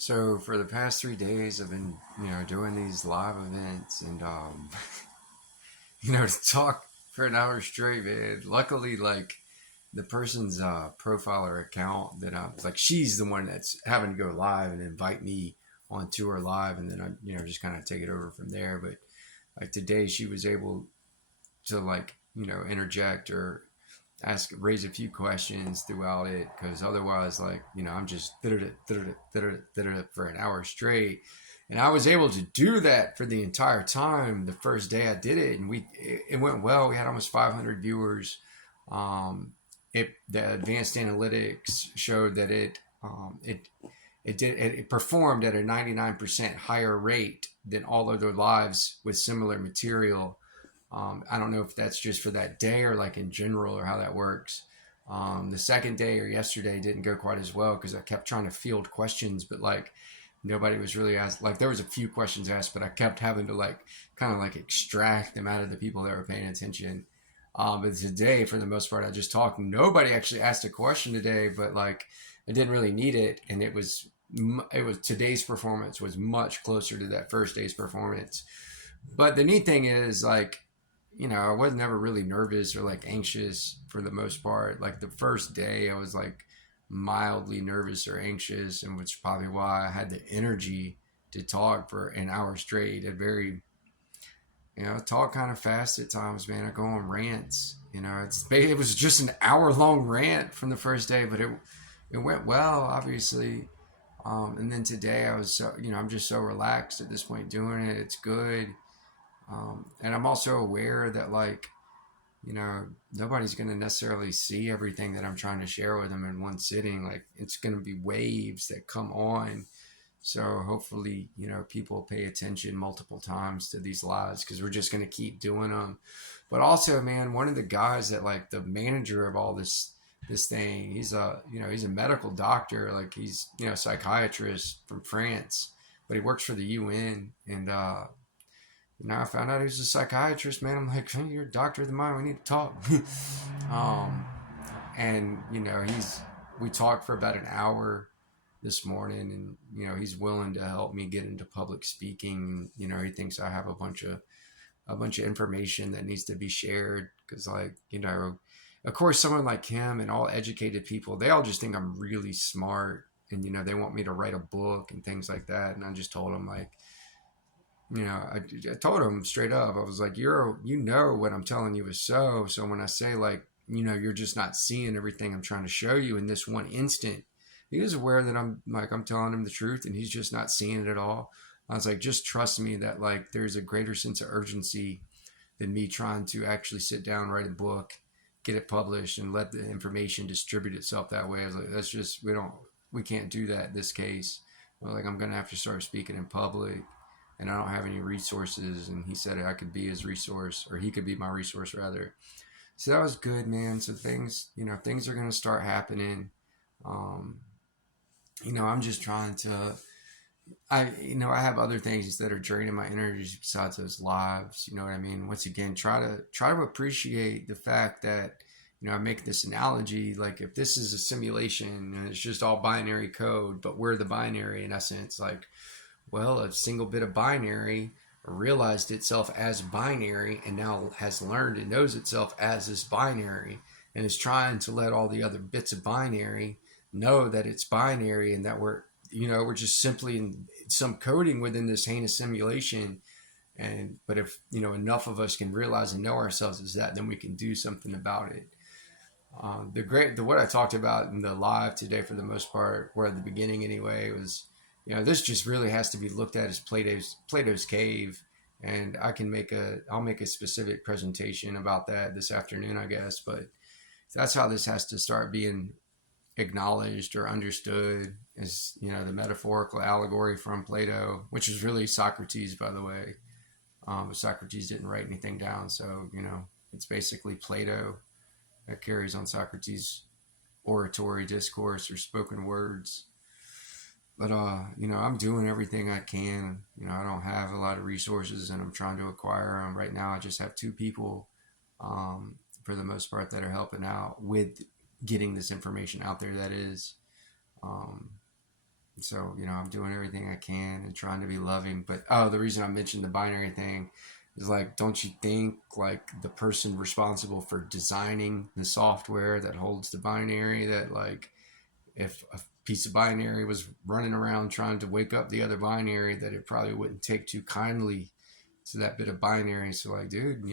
So for the past 3 days, I've been, doing these live events and, to talk for an hour straight, man. Luckily, like the person's profile or account that I'm like, she's the one that's having to go live and invite me on tour live, and then I, just kind of take it over from there. But like today, she was able to like, interject or raise a few questions throughout it because otherwise, like, I'm just for an hour straight. And I was able to do that for the entire time the first day I did it, and it went well. We had almost 500 viewers. The advanced analytics showed that it performed at a 99% higher rate than all other lives with similar material. I don't know if that's just for that day or like in general or how that works. The second day or yesterday didn't go quite as well because I kept trying to field questions, but like nobody was really asked. Like there was a few questions asked, but I kept having to like kind of like extract them out of the people that were paying attention. But today, for the most part, I just talked. Nobody actually asked a question today, but like I didn't really need it, and it was today's performance was much closer to that first day's performance. But the neat thing is like I was never really nervous or like anxious for the most part. Like the first day, I was like mildly nervous or anxious, and which is probably why I had the energy to talk for an hour straight. At very, talk kind of fast at times, man. I go on rants. It was just an hour long rant from the first day, but it went well, obviously. And then today, I was so I'm just so relaxed at this point doing it. It's good. And I'm also aware that like nobody's going to necessarily see everything that I'm trying to share with them in one sitting. Like it's going to be waves that come on. So hopefully, people pay attention multiple times to these lives because we're just going to keep doing them. But also, man, one of the guys that like the manager of all this thing, he's a medical doctor. Like he's, a psychiatrist from France, but he works for the UN. And I found out he was a psychiatrist, man. I'm like, hey, you're a doctor of the mind. We need to talk. um, and we talked for about an hour this morning, and he's willing to help me get into public speaking. He thinks I have a bunch of information that needs to be shared because, like, of course, someone like him and all educated people, they all just think I'm really smart, and they want me to write a book and things like that. And I just told him like I told him straight up. I was like, what I'm telling you is so. So when I say like, you're just not seeing everything I'm trying to show you in this one instant, he was aware that I'm telling him the truth and he's just not seeing it at all. I was like, just trust me that like there's a greater sense of urgency than me trying to actually sit down, write a book, get it published, and let the information distribute itself that way. I was like, that's just we can't do that in this case. Like I'm gonna have to start speaking in public and I don't have any resources. And he said I could be his resource, or he could be my resource rather. So that was good, man. So things are gonna start happening. Um, I'm just trying to. I have other things that are draining my energy besides those lives. You know what I mean? Once again, try to appreciate the fact that I make this analogy. Like if this is a simulation and it's just all binary code, but we're the binary in essence. Like well, a single bit of binary realized itself as binary and now has learned and knows itself as this binary and is trying to let all the other bits of binary know that it's binary and that we're just simply in some coding within this heinous simulation. And but if enough of us can realize and know ourselves as that, then we can do something about it. What I talked about in the live today, for the most part, or at the beginning anyway, was this just really has to be looked at as Plato's cave, and I'll make a specific presentation about that this afternoon, I guess. But that's how this has to start being acknowledged or understood as the metaphorical allegory from Plato, which is really Socrates, by the way. But Socrates didn't write anything down, so it's basically Plato that carries on Socrates' oratory discourse or spoken words. But I'm doing everything I can. I don't have a lot of resources, and I'm trying to acquire them. Right now, I just have two people, for the most part, that are helping out with getting this information out there. That is, um, So, I'm doing everything I can and trying to be loving. But the reason I mentioned the binary thing is like, don't you think like the person responsible for designing the software that holds the binary, that like if a piece of binary was running around trying to wake up the other binary, that it probably wouldn't take too kindly to that bit of binary. So like, dude,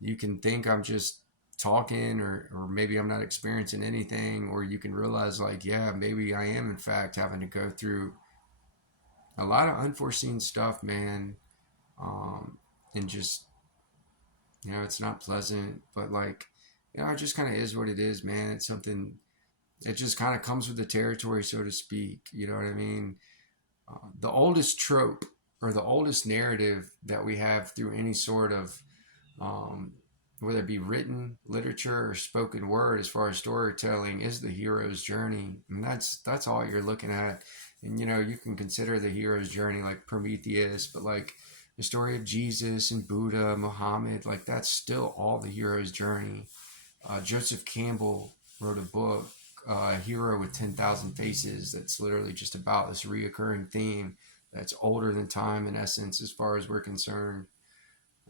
you can think I'm just talking, or maybe I'm not experiencing anything, or you can realize like, yeah, maybe I am in fact having to go through a lot of unforeseen stuff, man. And just, it's not pleasant, but like, it just kind of is what it is, man. It's something, it just kind of comes with the territory, so to speak. You know what I mean? The oldest trope, or the oldest narrative that we have through any sort of, um, whether it be written literature or spoken word, as far as storytelling, is the hero's journey, and that's all you're looking at. And you can consider the hero's journey like Prometheus, but like the story of Jesus and Buddha, Muhammad, like that's still all the hero's journey. Joseph Campbell wrote a book, Hero with 10,000 Faces, that's literally just about this reoccurring theme that's older than time in essence, as far as we're concerned.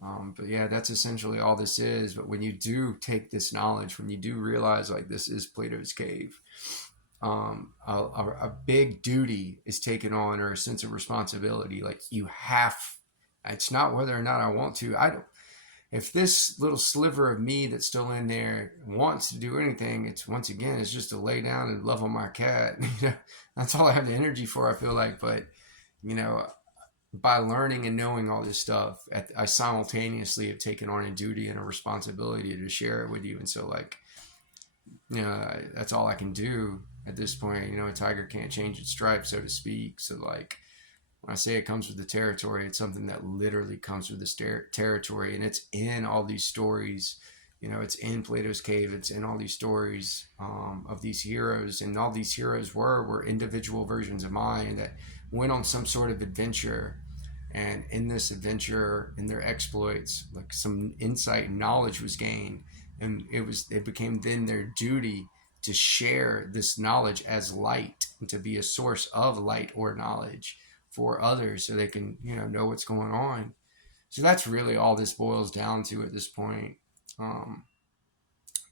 But yeah, that's essentially all this is. But when you do take this knowledge, when you do realize like this is Plato's cave, a big duty is taken on, or a sense of responsibility. Like you have, it's not whether or not I want to. I don't. If this little sliver of me that's still in there wants to do anything, it's once again, it's just to lay down and love on my cat. That's all I have the energy for. I feel like, but you know, by learning and knowing all this stuff, I simultaneously have taken on a duty and a responsibility to share it with you. And so, like, that's all I can do at this point. A tiger can't change its stripes, so to speak. So, like, when I say it comes with the territory, it's something that literally comes with the territory, and it's in all these stories. It's in Plato's cave. It's in all these stories of these heroes, and all these heroes were individual versions of mine that went on some sort of adventure, and in this adventure, in their exploits, like some insight and knowledge was gained, and it became then their duty to share this knowledge as light, and to be a source of light or knowledge for others, so they can know what's going on. So that's really all this boils down to at this point.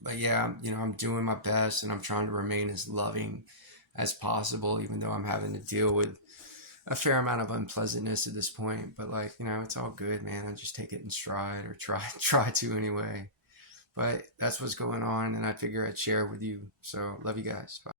But yeah, I'm doing my best, and I'm trying to remain as loving as possible, even though I'm having to deal with a fair amount of unpleasantness at this point. But like, it's all good, man. I just take it in stride, or try to anyway. But that's what's going on, and I figure I'd share with you. So love you guys. Bye.